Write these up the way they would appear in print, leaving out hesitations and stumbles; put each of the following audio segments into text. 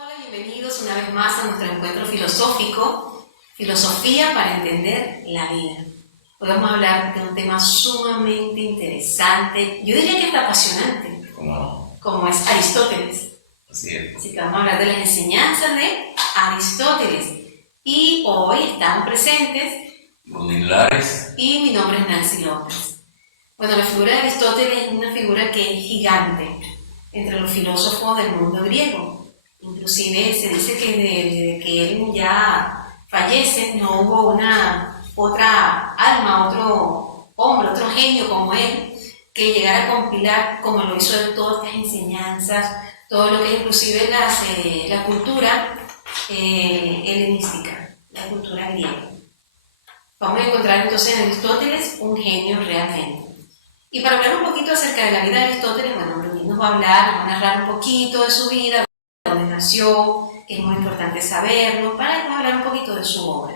Hola, bienvenidos una vez más a nuestro encuentro filosófico, Filosofía para entender la vida. Hoy vamos a hablar de un tema sumamente interesante, yo diría que hasta apasionante, como es Aristóteles. Así es. Así que vamos a hablar de las enseñanzas de Aristóteles. Y hoy estamos presentes Brunil Lares. y mi nombre es Nancy López. Bueno, la figura de Aristóteles es una figura que es gigante entre los filósofos del mundo griego. Inclusive se dice que desde que él ya fallece no hubo otra alma, otro hombre, otro genio como él que llegara a compilar, como lo hizo él, todas estas enseñanzas, todo lo que es inclusive la cultura helenística, la cultura griega. Vamos a encontrar entonces en Aristóteles un genio realmente. Y para hablar un poquito acerca de la vida de Aristóteles, bueno, Brunil nos va a narrar un poquito de su vida, dónde nació, que es muy importante saberlo, para hablar un poquito de su obra.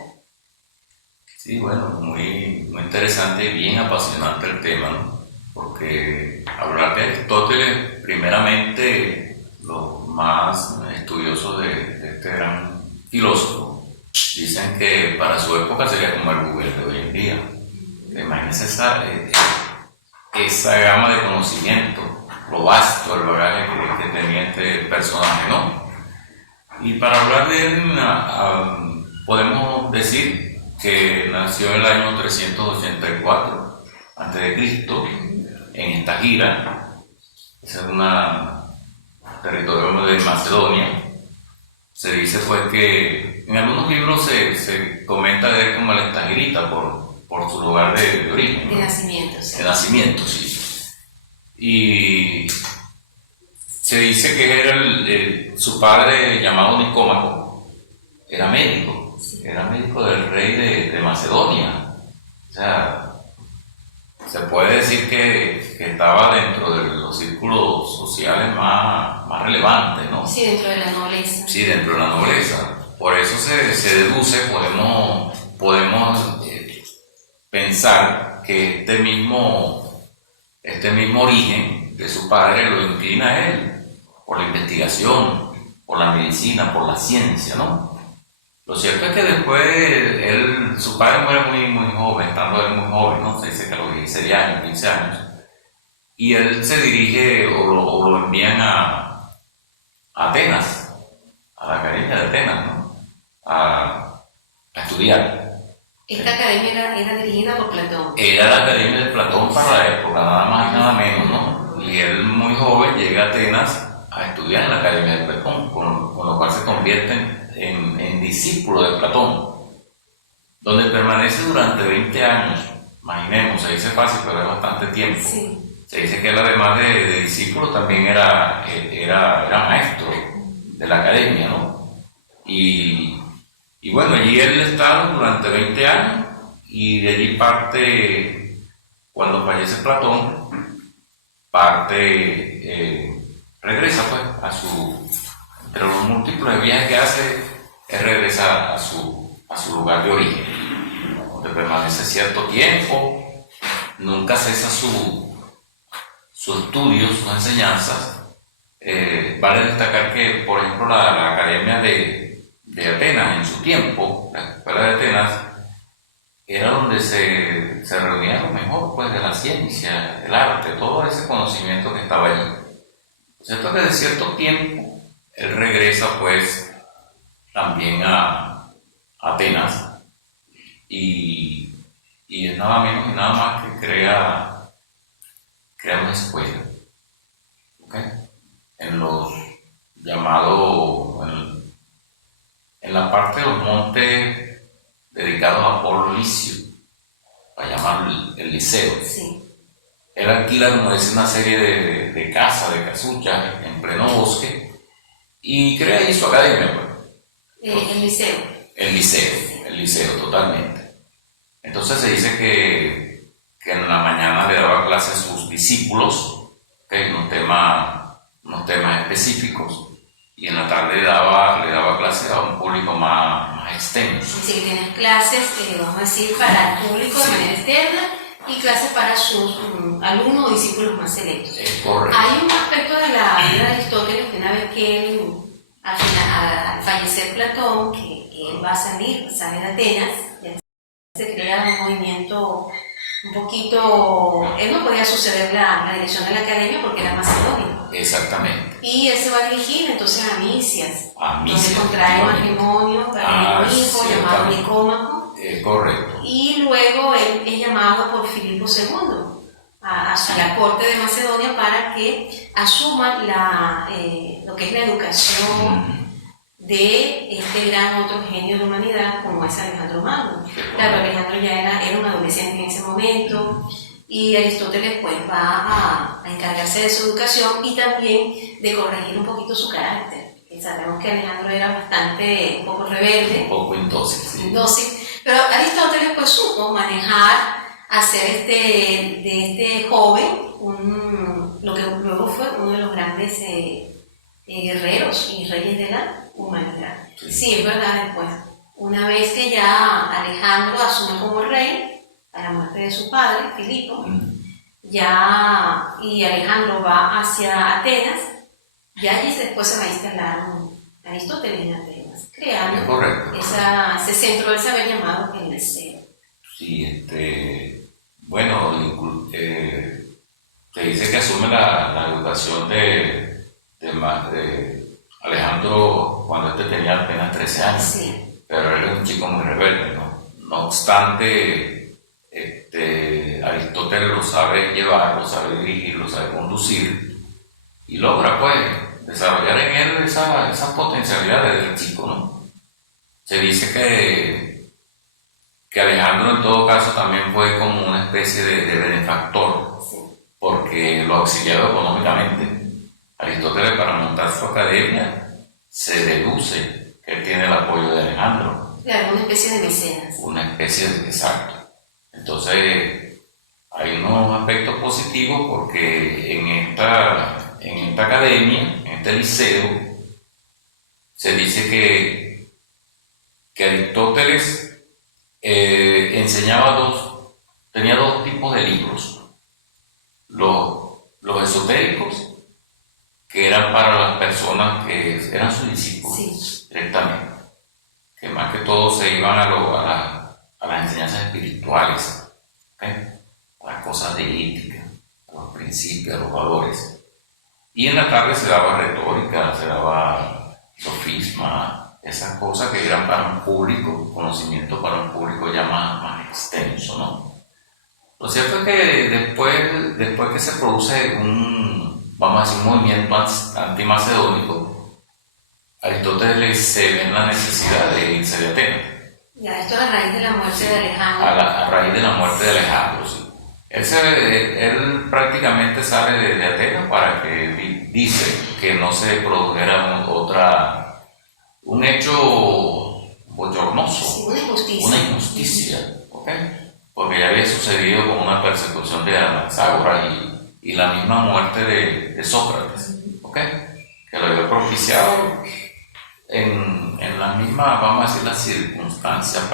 Sí, bueno, muy interesante y bien apasionante el tema, ¿no? Porque hablar de Aristóteles, primeramente, los más estudiosos de este gran filósofo dicen que para su época sería como el Google de hoy en día. Imagínense esa gama de conocimiento, lo vasto, el bagaje que tenía este personaje, ¿no? Y para hablar de él, podemos decir que nació en el año 384 a.C. en esta gira. Es un territorio de Macedonia. Se dice pues que en algunos libros se comenta de él como el Estagirita por su lugar de origen, ¿no? De nacimiento, sí. De nacimiento, sí. Y se dice que era su padre, llamado Nicómaco, era médico, sí. Era médico del rey de Macedonia. O sea, se puede decir que estaba dentro de los círculos sociales más relevantes, ¿no? Sí, dentro de la nobleza. Sí, dentro de la nobleza. Por eso se deduce, podemos pensar que este mismo origen de su padre lo inclina a él por la investigación, por la medicina, por la ciencia, ¿no? Lo cierto es que después su padre muere muy joven, estando él muy joven, ¿no? Se dice que a los 16 años, 15 años, y él se dirige o lo envían a Atenas, a la Academia de Atenas, ¿no? A estudiar. Esta academia era dirigida por Platón. Era la Academia de Platón para la época, nada más y nada menos, ¿no? Y él muy joven llega a Atenas a estudiar en la Academia de Platón, con lo cual se convierte en discípulo de Platón, donde permanece durante 20 años, imaginemos, se dice fácil, pero es bastante tiempo. Sí. Se dice que él además de discípulo también era maestro de la academia, ¿no? Y bueno, allí él está durante 20 años y de allí parte, cuando fallece Platón, regresa pues entre los múltiples viajes que hace, él regresa a su lugar de origen, donde permanece cierto tiempo, nunca cesa su estudio, sus enseñanzas. Vale destacar que, por ejemplo, la Academia de Atenas en su tiempo, la Escuela de Atenas, era donde se reunía lo mejor pues, de la ciencia, el arte, todo ese conocimiento que estaba allí. Cierto que de cierto tiempo él regresa pues también a Atenas y es nada menos y nada más que crea una escuela, ¿okay? En los llamados, en la parte de los montes dedicados a Apolo Licio, para llamarlo el Liceo. Sí. Él alquila, como dice, una serie de casas, de casuchas en pleno bosque y crea ahí su academia. Pues. El liceo. El liceo, totalmente. Entonces se dice que en la mañana le daba clases a sus discípulos, en unos temas específicos, y en la tarde le daba clases a un público más extenso. Así que tienes clases, vamos a decir, para el público de manera externa y clases para sus alumnos o discípulos más selectos. Es correcto. Hay un aspecto de la vida de Aristóteles que una vez que él al fallecer Platón, que él va a salir, sale de Atenas, ya se crea un movimiento un poquito, él no podía suceder la dirección de la academia porque era macedonio. Exactamente. Y él se va a dirigir entonces a Misias, donde contrae matrimonio para un hijo llamado Nicómaco. Correcto. Y luego él es llamado por Filipo II a la corte de Macedonia para que asuma lo que es la educación de este gran otro genio de la humanidad como es Alejandro Magno. Claro, Alejandro ya era un adolescente en ese momento y Aristóteles pues va a encargarse de su educación y también de corregir un poquito su carácter. Sabemos que Alejandro era un poco rebelde, un poco indócil, pero Aristóteles pues supo manejar, hacer de este joven lo que luego fue uno de los grandes guerreros y reyes de la humanidad. Sí, es verdad, después, una vez que ya Alejandro asume como rey, a la muerte de su padre, Filipo, y Alejandro va hacia Atenas, y allí después se va a instalar Aristóteles en Atenas, creando ese centro del saber llamado el Liceo. Sí, bueno, se dice que asume la educación de Alejandro cuando tenía apenas 13 años, sí. Pero él era un chico muy rebelde, ¿no? No obstante, Aristóteles lo sabe llevar, lo sabe dirigir, lo sabe conducir y logra pues desarrollar en él esa potencialidad del chico, ¿no? Se dice que Alejandro en todo caso también fue como una especie de benefactor, sí. Porque lo auxiliaba económicamente. Aristóteles para montar su academia se deduce que él tiene el apoyo de Alejandro. Claro, una especie de mecenas. Una especie de exacto. Entonces hay unos aspectos positivos porque en esta academia, en este liceo, se dice que Aristóteles tenía dos tipos de libros. Los esotéricos, que eran para las personas que eran sus discípulos, sí. Directamente, que más que todo se iban a las enseñanzas espirituales, ¿okay? A las cosas de ética, a los principios, a los valores. Y en la tarde se daba retórica, se daba sofisma, esas cosas que eran para un público, conocimiento para un público ya más extenso, ¿no? Lo cierto es que después que se produce un movimiento antimacedónico, Aristóteles se ve en la necesidad de irse de Atenas. Ya, esto es a raíz de la muerte de Alejandro. A raíz de la muerte de Alejandro, sí. Él prácticamente sale de Atenas para que dice que no se produjera un hecho bochornoso, sí, una injusticia. ¿Okay? Porque ya había sucedido con una persecución de Anaxágoras y la misma muerte de Sócrates, ¿okay? Que lo había propiciado en la misma, vamos a decir, las circunstancias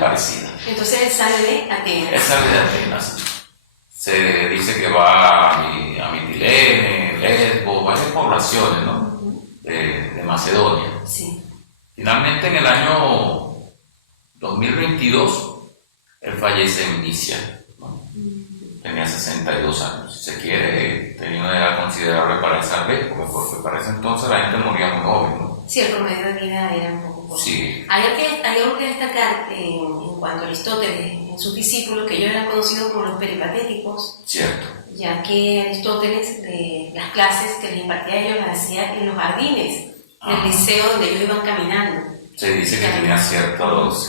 parecidas. Entonces él sale de Atenas. Él sale de Atenas. Se dice que va a Mitilene, Lesbos, varias poblaciones, ¿no? De Macedonia. Sí. Finalmente, en el año 2022, él fallece en Misia, ¿no? Tenía 62 años, si se quiere, tenía una edad considerable para esa época, porque para ese entonces la gente moría muy joven, ¿no? Sí, el promedio de vida era un poco corto. Sí. Hay algo que destacar en cuanto a Aristóteles, en sus discípulos, que ellos eran conocidos como los peripatéticos. Cierto. Ya que Aristóteles, las clases que les impartía a ellos las hacía en los jardines del liceo donde ellos iban caminando. Se dice que tenía ciertos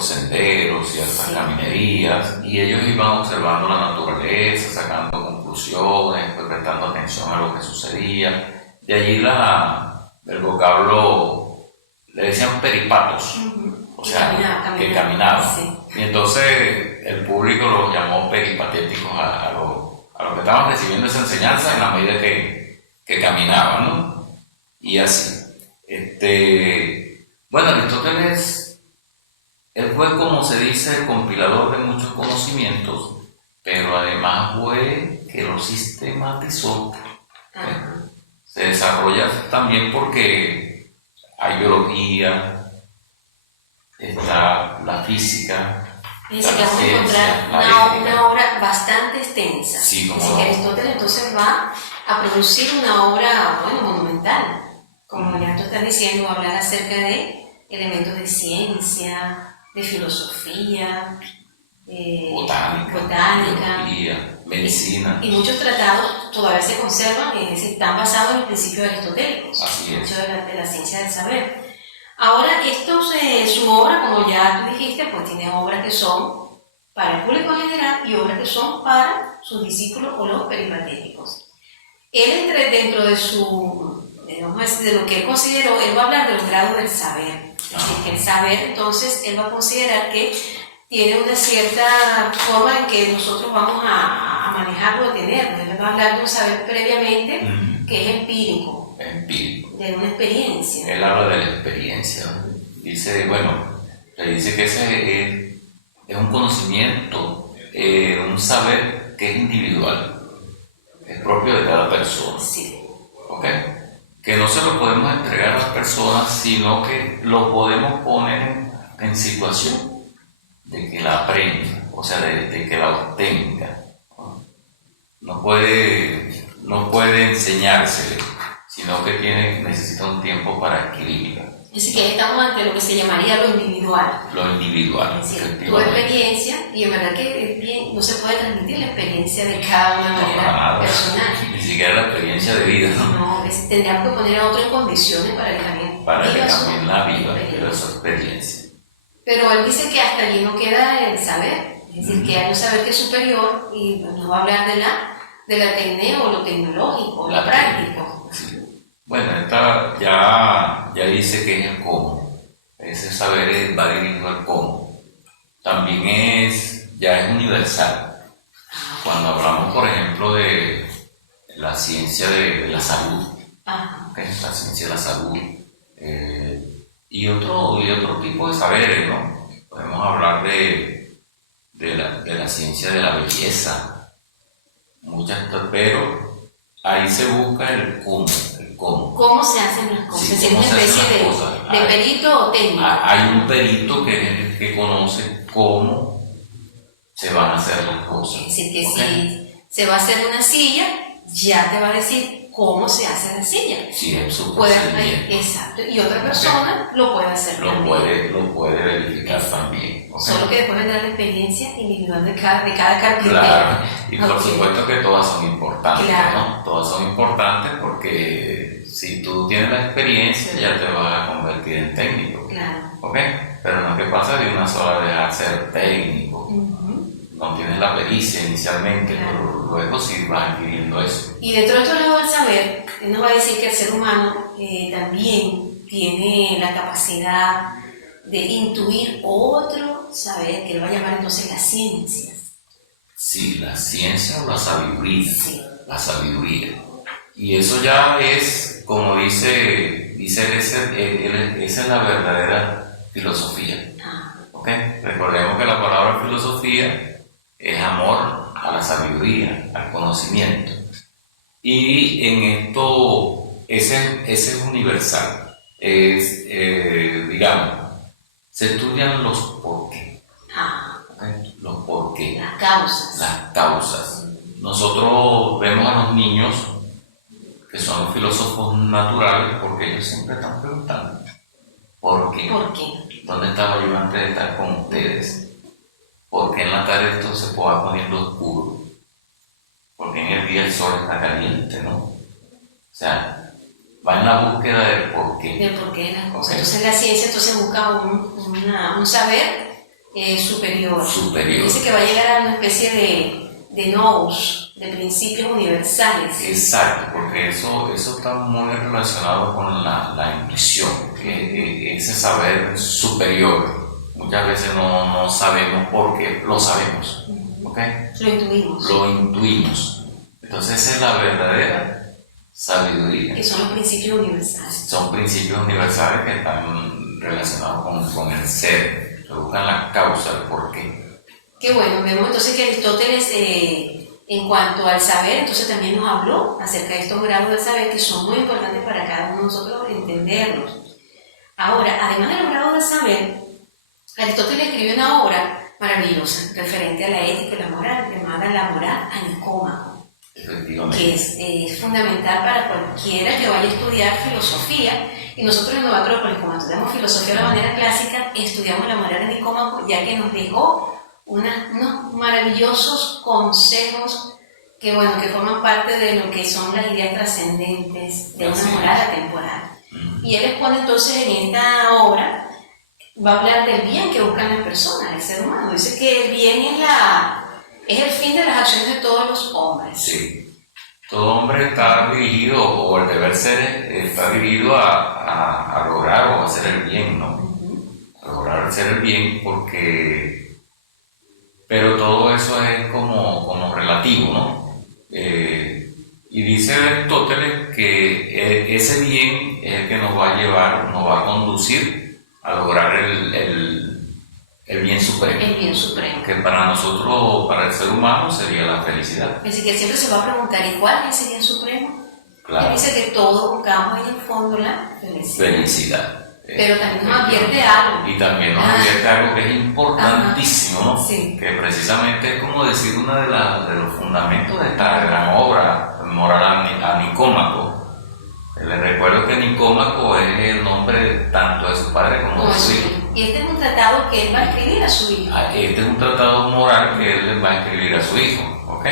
senderos, ciertas caminerías, y ellos iban observando la naturaleza, sacando conclusiones, pues, prestando atención a lo que sucedía. De allí el vocablo, le decían peripatos, o sea, que caminaban. Sí. Y entonces el público los llamó peripatéticos a los que estaban recibiendo esa enseñanza en la medida que caminaban, ¿no? Y así. Bueno, Aristóteles, él fue, como se dice, el compilador de muchos conocimientos, pero además fue que los sistematizó. se desarrolla también porque hay biología, está la física, Es decir, que la vamos a ciencia, encontrar la ética. una obra bastante extensa. Sí, como Es decir, que Aristóteles entonces va a producir una obra, bueno, monumental. Como ya tú estás diciendo, hablar acerca de elementos de ciencia, de filosofía, botánica, biología, medicina. y muchos tratados todavía se conservan, es decir, están basados en los principios aristotélicos, Así es. mucho de la ciencia del saber. Ahora, su obra, como ya tú dijiste, pues tiene obras que son para el público en general y obras que son para sus discípulos o los peripatéticos. Él, dentro de de lo que él consideró, él va a hablar de los grados del saber. Es decir, que el saber, entonces, él va a considerar que tiene una cierta forma en que nosotros vamos a manejarlo, a tenerlo. Él va a hablar de un saber previamente que es empírico. De una experiencia. Él habla de la experiencia. Dice, le dice que ese es un conocimiento, un saber que es individual, es propio de cada persona. Sí. ¿Ok? Que no se lo podemos entregar a las personas, sino que lo podemos poner en situación de que la aprenda, o sea, de que la obtenga. No puede enseñársele, sino que necesita un tiempo para adquirirla. Es decir, que estamos ante lo que se llamaría lo individual. Lo individual. Es decir, tu experiencia, y en verdad que no se puede transmitir la experiencia de cada una de manera personal. Ni siquiera la experiencia de vida, ¿no? No, tendríamos que poner a otro en condiciones para que también la viva su experiencia. Pero él dice que hasta allí no queda el saber, es decir, que hay un saber que es superior y nos va a hablar de la tecné o lo tecnológico, lo práctico. Sí. Bueno, esta ya dice que es el cómo. Ese saber va dirigido al cómo. También ya es universal. Cuando hablamos, por ejemplo, de la ciencia de la salud, la ciencia de la salud, y otro tipo de saberes, ¿no? Podemos hablar de la ciencia de la belleza, pero ahí se busca el cómo. ¿Cómo se hacen las cosas? Sí, ¿Es una especie de perito o técnico? Hay un perito que conoce cómo se van a hacer las cosas. Es decir, que si se va a hacer una silla, ya te va a decir cómo se hace la silla. Sí, es su Exacto. Y otra persona lo puede hacer también. Lo puede verificar también. Solo que después vendrá la experiencia individual de cada carpintero. Claro, y por supuesto que todas son importantes, ¿no? Todas son importantes porque si tú tienes la experiencia ya te vas a convertir en técnico. Claro. ¿Ok? Pero no es que pasa de una sola vez a ser técnico. No tienes la pericia inicialmente, pero luego sí vas adquiriendo eso. Y dentro de otro lado del saber, él nos va a decir que el ser humano también tiene la capacidad de intuir otro saber, que él va a llamar entonces la ciencia. Sí, la ciencia o la sabiduría. Sí. La sabiduría. Y eso ya es, como dice esa es la verdadera filosofía. ¿Okay? Recordemos que la palabra filosofía es amor a la sabiduría, al conocimiento. Y en esto, ese es universal. Digamos, se estudian los por qué. ¿Okay? Los por qué. Las causas. Nosotros vemos a los niños que son filósofos naturales porque ellos siempre están preguntando ¿por qué? ¿Por qué? ¿Dónde estaba yo antes de estar con ustedes? ¿Por qué en la tarde esto se va poniendo oscuro? Porque en el día el sol está caliente, ¿no? O sea, va en la búsqueda del por qué. Del por qué de las cosas. Entonces la ciencia busca un saber superior. Dice que va a llegar a una especie de nous, de principios universales. Exacto, porque eso está muy relacionado con la intuición, ese saber superior. Muchas veces no sabemos por qué, lo sabemos. ¿Okay? Lo intuimos. Entonces esa es la verdadera sabiduría. Que son los principios universales. Son principios universales que están relacionados con el ser. Se buscan la causa, el por qué. Qué bueno, vemos entonces que Aristóteles En cuanto al saber, entonces también nos habló acerca de estos grados del saber que son muy importantes para cada uno de nosotros entenderlos. Ahora, además de los grados del saber, Aristóteles escribió una obra maravillosa referente a la ética y la moral, llamada La moral a Nicómaco, que es fundamental para cualquiera que vaya a estudiar filosofía. Y nosotros en Nova Acrópolis, como estudiamos filosofía de la manera clásica, estudiamos la moral de Nicómaco, ya que nos dejó unos maravillosos consejos que forman parte de lo que son las ideas trascendentes de una moral atemporal. Y él expone entonces en esta obra, va a hablar del bien que buscan las personas, el ser humano. Dice que el bien es el fin de las acciones de todos los hombres. Sí. Todo hombre está dirigido, o el deber ser, está dirigido a lograr o hacer el bien, ¿no? A lograr hacer el bien pero todo eso es como relativo, ¿no? Y dice Aristóteles que ese bien es el que nos va a llevar, nos va a conducir a lograr el bien supremo. El bien supremo. Que para nosotros, para el ser humano, sería la felicidad. Es decir, que siempre se va a preguntar, ¿y cuál es ese bien supremo? Claro. Él dice que todos buscamos en el fondo la felicidad. Pero también nos advierte algo. Y también nos advierte algo que es importantísimo, ¿no? Sí. Que precisamente es como decir uno de los fundamentos de esta gran obra, Moral a Nicómaco. Les recuerdo que Nicómaco es el nombre tanto de su padre como de su hijo. Y este es un tratado que él va a escribir a su hijo. Este es un tratado moral que él va a escribir a su hijo, ¿ok?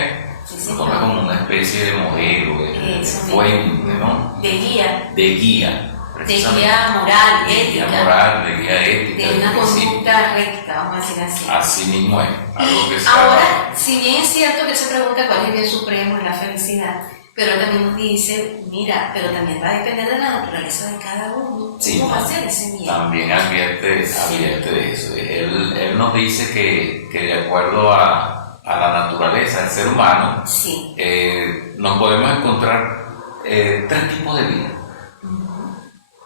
Sí, Lo toma como una especie de modelo, de fuente, ¿no? De guía. De guía. De guía moral, ética. De guía moral, de guía ética. De una conducta recta, vamos a decir así. Así mismo es. Algo que Ahora, si bien es cierto que él se pregunta cuál es el bien supremo en la felicidad, pero él también nos dice, mira, pero también va a depender de la naturaleza de cada uno. Sí, ¿Cómo va a ser ese bien? También advierte de eso. Él nos dice que de acuerdo a la naturaleza del ser humano, sí. Nos podemos encontrar tres tipos de vida.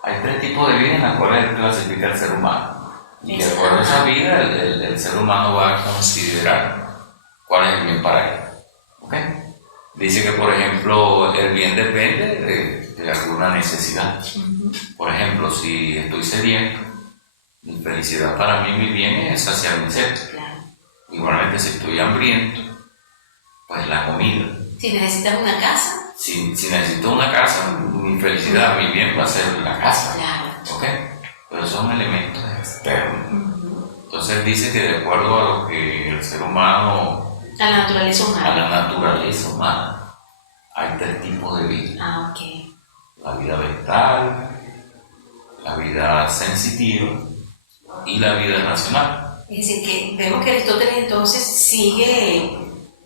Hay tres tipos de vida en las cuales él clasifica al ser humano. Y de acuerdo a esa vida, el ser humano va a considerar cuál es el bien para él. ¿Ok? Dice que, por ejemplo, el bien depende de alguna necesidad. Por ejemplo, si estoy sediento, mi felicidad para mí, mi bien es saciar mi sed. Claro. Igualmente, si estoy hambriento, pues la comida. Si necesitas una casa. Si necesito una casa, mi felicidad, mi bien va a ser la casa. Claro. ¿Ok? Pero son elementos externos. Entonces dice que de acuerdo a lo que el ser humano... A la naturaleza humana. A la naturaleza humana. Hay tres tipos de vida. Ok. La vida mental, la vida sensitiva y la vida racional. Es decir, que vemos que Aristóteles entonces sigue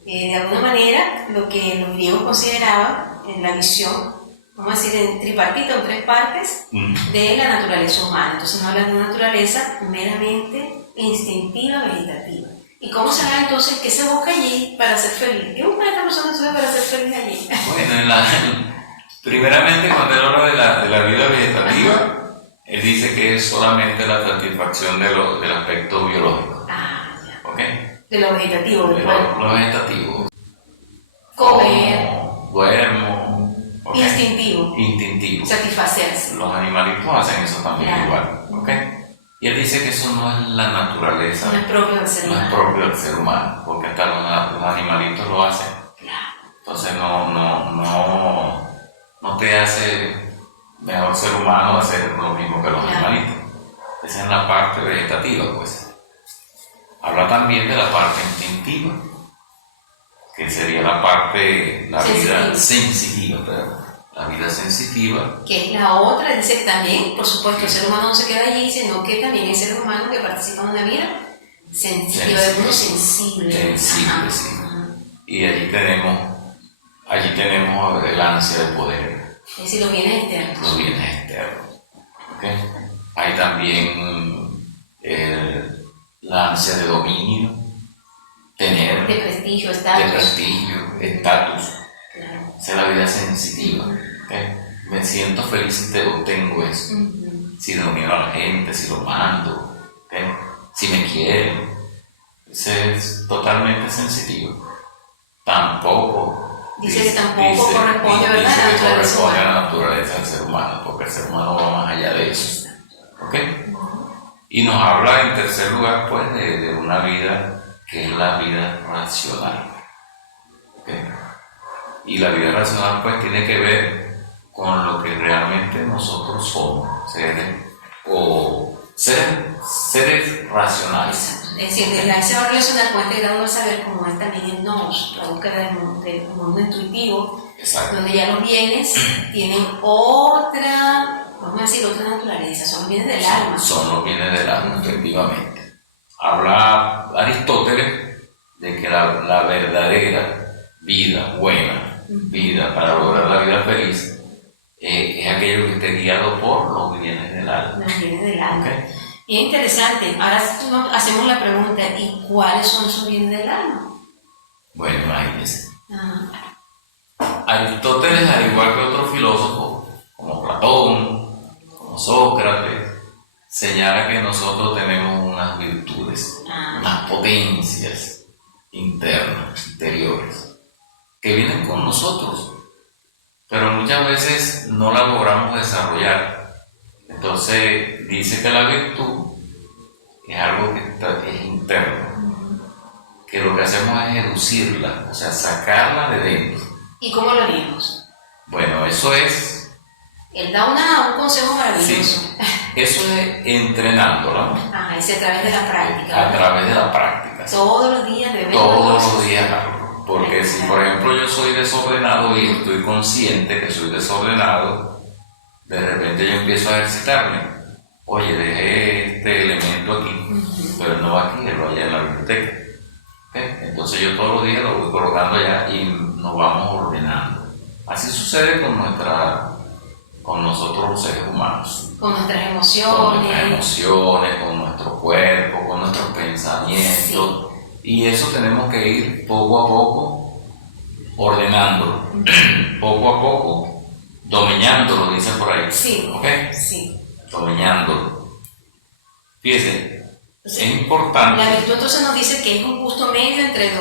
de alguna manera lo que los griegos consideraban en la visión, vamos a decir, en tripartita o en tres partes de la naturaleza humana. Entonces no hablan de una naturaleza meramente instintiva, vegetativa. ¿Y cómo se da entonces qué se busca allí para ser feliz? ¿Qué busca esta persona entonces para ser feliz allí? Bueno, primeramente cuando él habla de la vida vegetativa, él dice que es solamente la satisfacción del aspecto biológico. Ah, ya. ¿Ok? De lo vegetativo, de lo vegetativo. Comer. Duermo. ¿Okay? Instintivo. Satisfacerse. Los animalitos hacen eso también igual. ¿Ok? Y él dice que eso no es la naturaleza. No es propio del ser humano. No es propio del ser humano, porque hasta los animalitos lo hacen. Claro. Entonces no te hace mejor ser humano hacer lo mismo que los animalitos. Esa es la parte vegetativa, pues. Habla también de la parte instintiva, que sería la vida sensitiva, la vida sensitiva. Que es la otra, dice que también, por supuesto, el ser humano no se queda allí, sino que también el ser humano que participa en una vida sensitiva, de uno sensible. Sensible, sí. Y allí tenemos el ansia de poder. Es decir, los bienes externos. Los bienes externos. ¿Okay? Hay también la ansia de dominio, tener. De prestigio, estatus. Claro. Esa es la vida sensitiva. ¿Okay? Me siento feliz si te obtengo eso. Si domino a la gente, si lo mando, ¿okay? Si me quieren. Ese es totalmente sensitivo. tampoco. Dice que tampoco corresponde, ¿verdad?, dice a la que naturaleza corresponde a humana. la naturaleza del ser humano, porque el ser humano va más allá de eso. ¿Ok? Y nos habla en tercer lugar, pues, de una vida que es la vida racional. ¿Ok? Y la vida racional, pues, tiene que ver con lo que realmente nosotros somos, seres racionales. Es decir, ahí se va a relacionar con este grado de saber, como es también el nous, la búsqueda del mundo intuitivo, Exacto. donde ya los bienes tienen otra, vamos a decir, otra naturaleza, son los bienes del alma. Son los bienes del alma, efectivamente. Habla Aristóteles de que la verdadera vida buena, vida para lograr la vida feliz, es aquello que esté guiado por los bienes del alma. Los bienes del alma. ¿Okay? Y es interesante. Ahora hacemos la pregunta, ¿y cuáles son esos bienes del alma? Bueno, imagínense. Ajá. Aristóteles, al igual que otros filósofos, como Platón, como Sócrates, señala que nosotros tenemos unas virtudes, unas potencias internas, interiores, que vienen con nosotros, pero muchas veces no las logramos desarrollar. Entonces dice que la virtud es algo que es interno, que lo que hacemos es reducirla, o sea, sacarla de dentro. ¿Y cómo lo haríamos? Bueno, eso es... Él da un consejo maravilloso. Sí, eso es entrenándola. Ajá, es a través de la práctica. A través de la práctica. Todos los días debemos. Todos los días. Porque si, por ejemplo, yo soy desordenado y estoy consciente que soy desordenado, de repente yo empiezo a ejercitarme. Oye, dejé este elemento aquí, pero no aquí, él va allá en la biblioteca. ¿Okay? Entonces yo todos los días lo voy colocando allá y nos vamos ordenando. Así sucede con nosotros los seres humanos. Con nuestras Con emociones. con nuestro cuerpo, con nuestros pensamientos. Sí. Y eso tenemos que ir poco a poco ordenándolo, poco a poco dominándolo, dicen por ahí. Sí. ¿Ok? Sí. Dominándolo. Fíjense, es importante. La virtud entonces nos dice que es un justo medio entre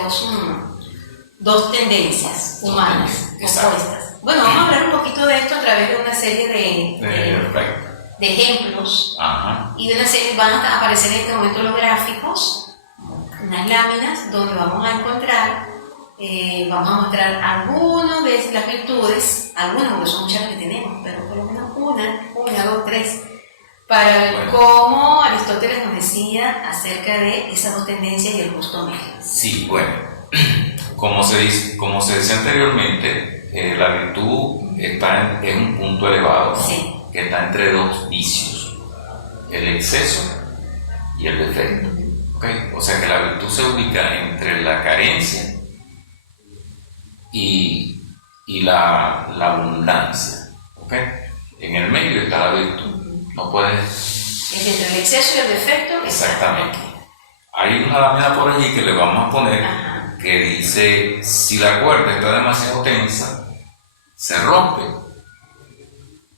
dos tendencias humanas opuestas. Bueno, vamos a hablar un poquito de esto a través de una serie de ejemplos. Ajá. Y de una serie van a aparecer en este momento los gráficos, unas láminas donde vamos a encontrar, vamos a mostrar algunas de las virtudes, algunas, porque son muchas las que tenemos, pero por lo menos una, dos, tres, para ver cómo Aristóteles nos decía acerca de esas dos tendencias y el justo medio. Sí, bueno, como se decía anteriormente, la virtud está en un punto elevado, ¿no? Sí. Que está entre dos vicios, el exceso y el defecto. ¿Okay? O sea que la virtud se ubica entre la carencia y la abundancia. ¿Okay? En el medio está la virtud. No puedes... Es entre el exceso y el defecto. Exactamente. Hay una lámina por allí que le vamos a poner. Ajá. Que dice, si la cuerda está demasiado tensa, se rompe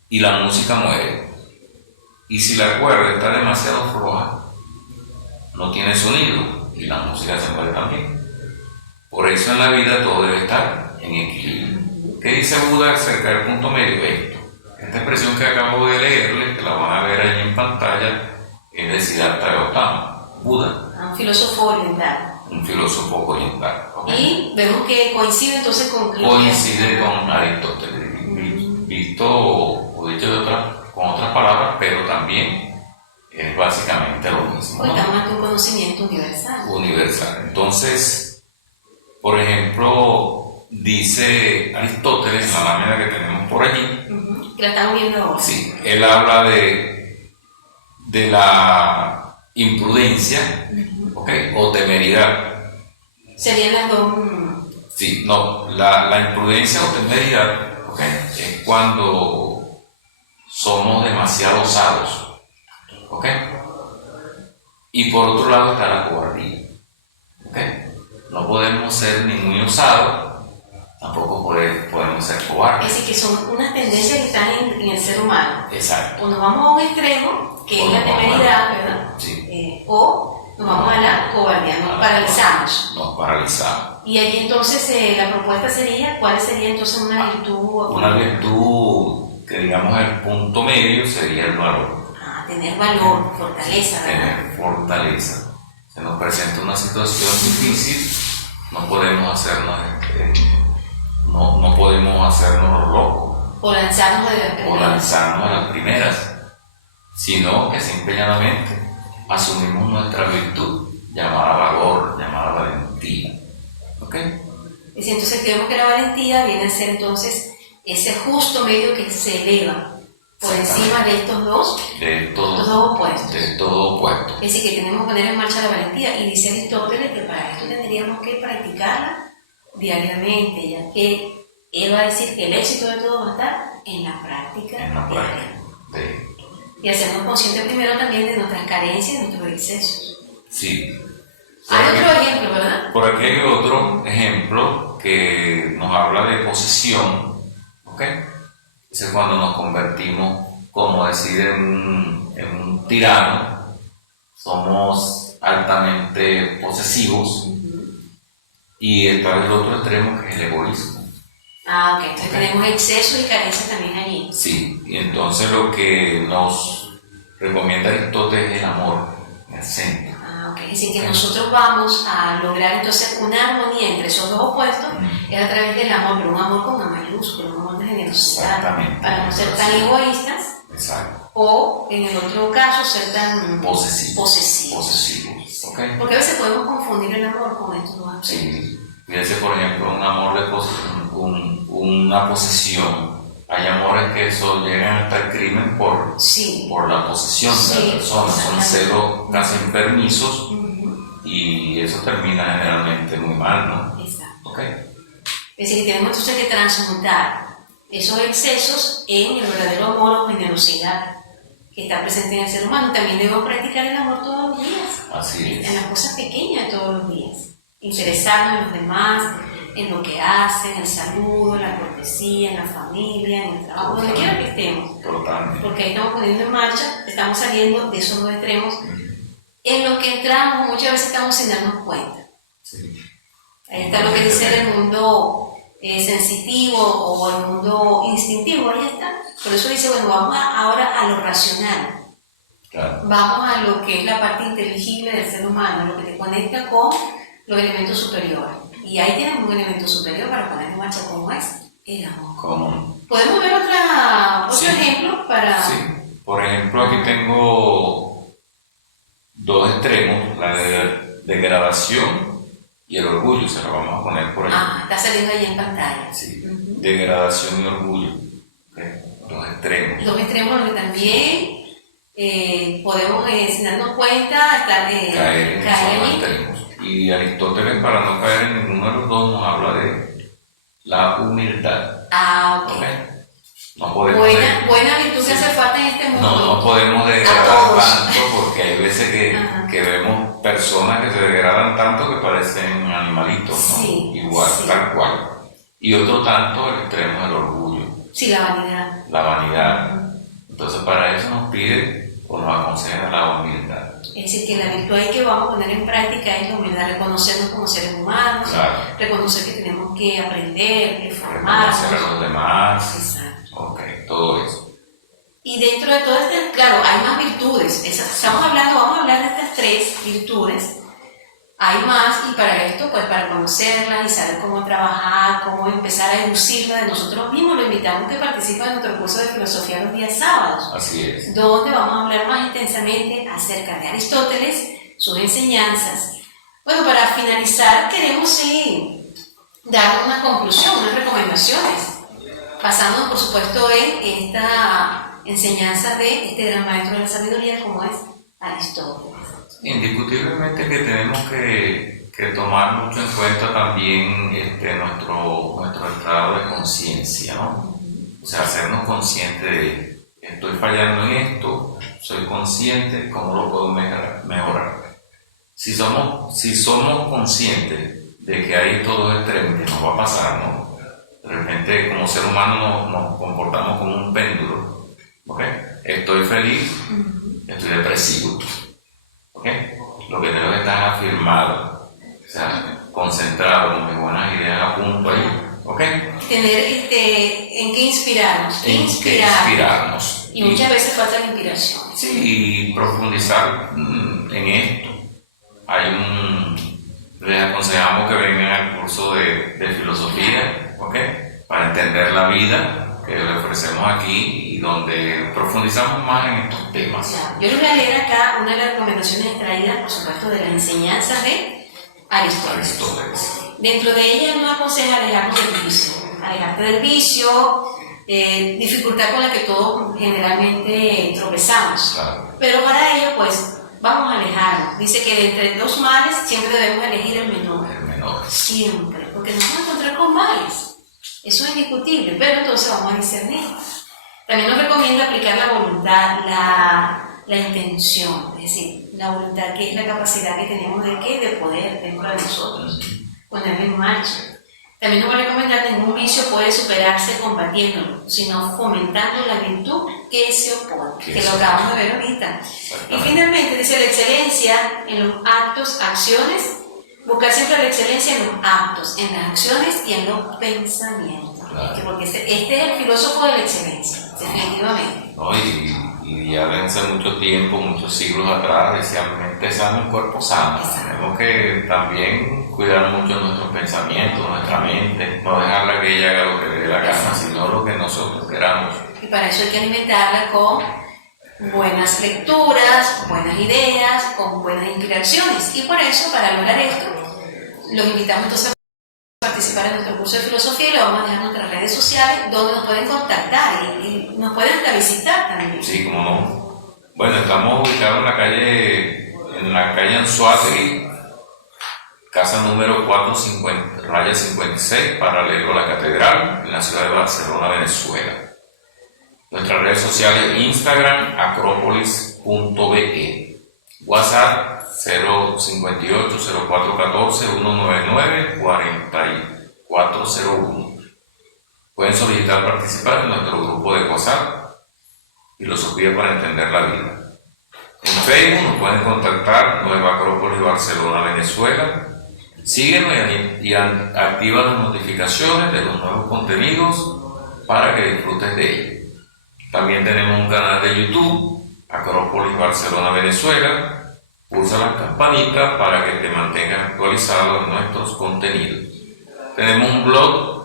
y la música muere. Y si la cuerda está demasiado floja, no tiene sonido y la música se muere también. Por eso en la vida todo debe estar en equilibrio. ¿Qué dice Buda acerca del punto medio? Esta expresión que acabo de leerle, que la van a ver ahí en pantalla, es de Siddhartha Gautama, Buda. Un filósofo oriental. Un filósofo oriental. ¿Okay? Y vemos que coincide entonces con... Coincide con Aristóteles, visto o dicho con otras palabras, pero también es básicamente lo mismo. Pues estamos ante un conocimiento universal. Universal. Entonces, por ejemplo, dice Aristóteles, en la lámina que tenemos por allí, que la estamos viendo ahora. Sí, él habla de la imprudencia, ¿okay? O temeridad. Serían las dos. Sí, no, la imprudencia o temeridad, ¿okay? Es cuando somos demasiado osados, ¿ok? Y por otro lado está la cobardía, ¿ok? No podemos ser ni muy osados, tampoco podemos ser cobardes. Es decir, que son unas tendencias que están en el ser humano. Exacto. O nos vamos a un extremo, que es la temeridad, ¿verdad? Sí. O nos vamos a la cobardía, nos paralizamos. Nos paralizamos. Y ahí entonces la propuesta sería, ¿cuál sería entonces una virtud? Una virtud que digamos el punto medio sería el valor. Tener valor, fortaleza, ¿verdad? Tener fortaleza. Se nos presenta una situación difícil, no podemos hacernos los locos. O lanzarnos de las primeras. O lanzarnos de las primeras, sino que simple y llanamente asumimos nuestra virtud, llamada valor, llamada valentía. ¿Ok? Y entonces creemos que la valentía viene a ser entonces ese justo medio que se eleva por encima de estos dos opuestos. De todo opuesto. Es decir, que tenemos que poner en marcha la valentía. Y dice Aristóteles que para esto tendríamos que practicarla diariamente, ya que él va a decir que el éxito de todo va a estar en la práctica. En la práctica. Y hacernos conscientes primero también de nuestras carencias y nuestros excesos. Sí. Hay otro ejemplo, ¿verdad? Por aquí hay otro ejemplo que nos habla de posesión. ¿Ok? Es cuando nos convertimos, como decir, en un tirano, somos altamente posesivos, y está el otro extremo que es el egoísmo. Ok, entonces tenemos exceso y carencia también allí. Sí, y entonces lo que nos recomienda Aristóteles es el amor, el centro. Ok, es decir, que nosotros vamos a lograr entonces una armonía entre esos dos opuestos, es a través del amor, pero un amor con una mayúscula, un amor de generosidad, para no ser tan egoístas. Exacto. O en el otro caso ser tan posesivos. ¿Okay? Porque a veces podemos confundir el amor con estos dos aspectos. Sí, fíjense por ejemplo un amor de una posesión. Hay amores que llegan hasta el crimen por la posesión de la persona, son celos casi enfermizos, y eso termina generalmente muy mal, ¿no? Exacto. ¿Okay? Es decir, que tenemos entonces que transmutar esos excesos en el verdadero amor o generosidad que está presente en el ser humano. También debemos practicar el amor todos los días. Así es. En las cosas pequeñas de todos los días. Interesarnos en los demás, en lo que hacen, en el saludo, en la cortesía, en la familia, en el trabajo, donde quiera que estemos. Totalmente. Porque ahí estamos poniendo en marcha, estamos saliendo de esos dos extremos. En lo que entramos, muchas veces estamos sin darnos cuenta. Sí. Ahí está lo que dice el mundo sensitivo o el mundo instintivo, ahí está. Por eso dice, bueno, vamos ahora a lo racional. Claro. Vamos a lo que es la parte inteligible del ser humano, lo que te conecta con los elementos superiores. Y ahí tenemos un elemento superior para poner en marcha como es el amor. ¿Cómo? ¿Podemos ver otro ejemplo para...? Sí, por ejemplo aquí tengo dos extremos, la degradación y el orgullo, se lo vamos a poner por ahí. Está saliendo ahí en pantalla. Sí, degradación y orgullo, dos extremos. Dos extremos donde también podemos, sin darnos cuenta, caer en esos allí. extremos. Y Aristóteles, para no caer en ninguno de los dos, nos habla de la humildad. Ok. No podemos buena virtud que hace falta en este mundo. No podemos degradar tanto, porque hay veces que vemos personas que se degradan tanto que parecen animalitos, ¿no? Sí, igual, tal cual. Y otro tanto, el extremo del orgullo. Sí, la vanidad. La vanidad. Entonces, para eso nos pide o nos aconseja la humildad. Es decir, que la virtud ahí que vamos a poner en práctica es la humildad, reconocernos como seres humanos, reconocer que tenemos que aprender, que formarnos. Reconocer a los demás. Exacto. Ok, todo eso. Y dentro de todo este, claro, hay más virtudes. Vamos a hablar de estas tres virtudes. Hay más, y para esto, pues para conocerlas y saber cómo trabajar, cómo empezar a deducirlas de nosotros mismos, lo invitamos a que participe en nuestro curso de filosofía los días sábados. Así es. Donde vamos a hablar más intensamente acerca de Aristóteles, sus enseñanzas. Bueno, para finalizar, queremos dar una conclusión, unas recomendaciones, basándonos, por supuesto, en esta enseñanza de este gran maestro de la sabiduría como es Aristóteles. Indiscutiblemente que tenemos que tomar mucho en cuenta también nuestro estado de conciencia, ¿no? O sea, hacernos conscientes de estoy fallando en esto, soy consciente, ¿cómo lo puedo mejorar? Si somos conscientes de que hay todo extremo que nos va a pasar, ¿no? De repente, como ser humano nos comportamos como un péndulo, ¿ok? Estoy feliz, estoy depresivo. ¿Okay? Lo que tengo que estar afirmado. O sea, concentrado, con mis buenas ideas a punto ahí, ¿ok? Tener en qué inspirarnos. En qué inspirarnos. Y muchas veces falta la inspiración. Sí, y profundizar en esto. Les aconsejamos que vengan al curso de filosofía, ¿ok? Para entender la vida que le ofrecemos aquí y donde profundizamos más en estos temas. Ya. Yo les voy a leer acá una de las recomendaciones extraídas, por supuesto, de las enseñanzas de Aristóteles. Dentro de ella nos aconseja alejarnos del vicio, alejarte del vicio, dificultad con la que todos generalmente tropezamos. Claro. Pero para ello, pues, vamos a alejarnos. Dice que de entre dos males siempre debemos elegir el menor. El menor. Siempre, porque nos vamos a encontrar con males. Eso es indiscutible, pero entonces vamos a discernir. También nos recomienda aplicar la voluntad, la intención, es decir, la voluntad, que es la capacidad que tenemos de poder dentro de nosotros, ponerla en marcha. También nos va a recomendar que ningún vicio puede superarse combatiéndolo, sino fomentando la virtud que se opone, que lo acabamos de ver ahorita. Y finalmente dice la excelencia en los actos, acciones, buscar siempre la excelencia en los actos, en las acciones y en los pensamientos. Claro. Porque este es el filósofo de la excelencia, definitivamente. No, y ya desde hace mucho tiempo, muchos siglos atrás, decían mente sana, cuerpo sano. Tenemos que también cuidar mucho nuestros pensamientos, nuestra mente, no dejarla que ella haga lo que le dé la gana, sino lo que nosotros queramos. Y para eso hay que alimentarla con buenas lecturas, buenas ideas, con buenas inspiraciones. Y por eso, para lograr esto, los invitamos entonces a participar en nuestro curso de filosofía y lo vamos a dejar en nuestras redes sociales, donde nos pueden contactar y nos pueden hasta visitar también. Sí, como no. Bueno, estamos ubicados en la calle Anzoátegui, casa número 450-56, paralelo a la Catedral, en la ciudad de Barcelona, Venezuela. Nuestras redes sociales: Instagram, acropolis.be, WhatsApp 058-0414-199-4401. Pueden solicitar participar en nuestro grupo de WhatsApp Filosofía para Entender la Vida. En Facebook nos pueden contactar Nueva Acrópolis Barcelona, Venezuela. Síguenos y activa las notificaciones de los nuevos contenidos para que disfrutes de ellos. También tenemos un canal de YouTube, Acrópolis Barcelona, Venezuela. Pulsa la campanita para que te mantengas actualizado en nuestros contenidos. Tenemos un blog,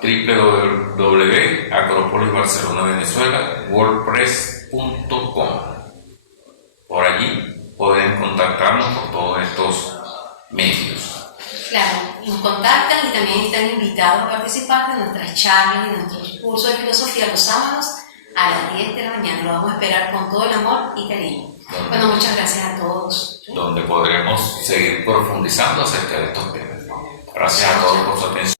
www.acropolisbarcelonavenezuela.wordpress.com. Por allí pueden contactarnos por todos estos medios. Claro, nos contactan y también están invitados a participar de nuestras charlas y nuestros cursos de filosofía los sábados a las 10 de la mañana. Lo vamos a esperar con todo el amor y cariño. Bueno, muchas gracias a todos. Donde podremos seguir profundizando acerca de estos temas. Gracias a todos por su atención.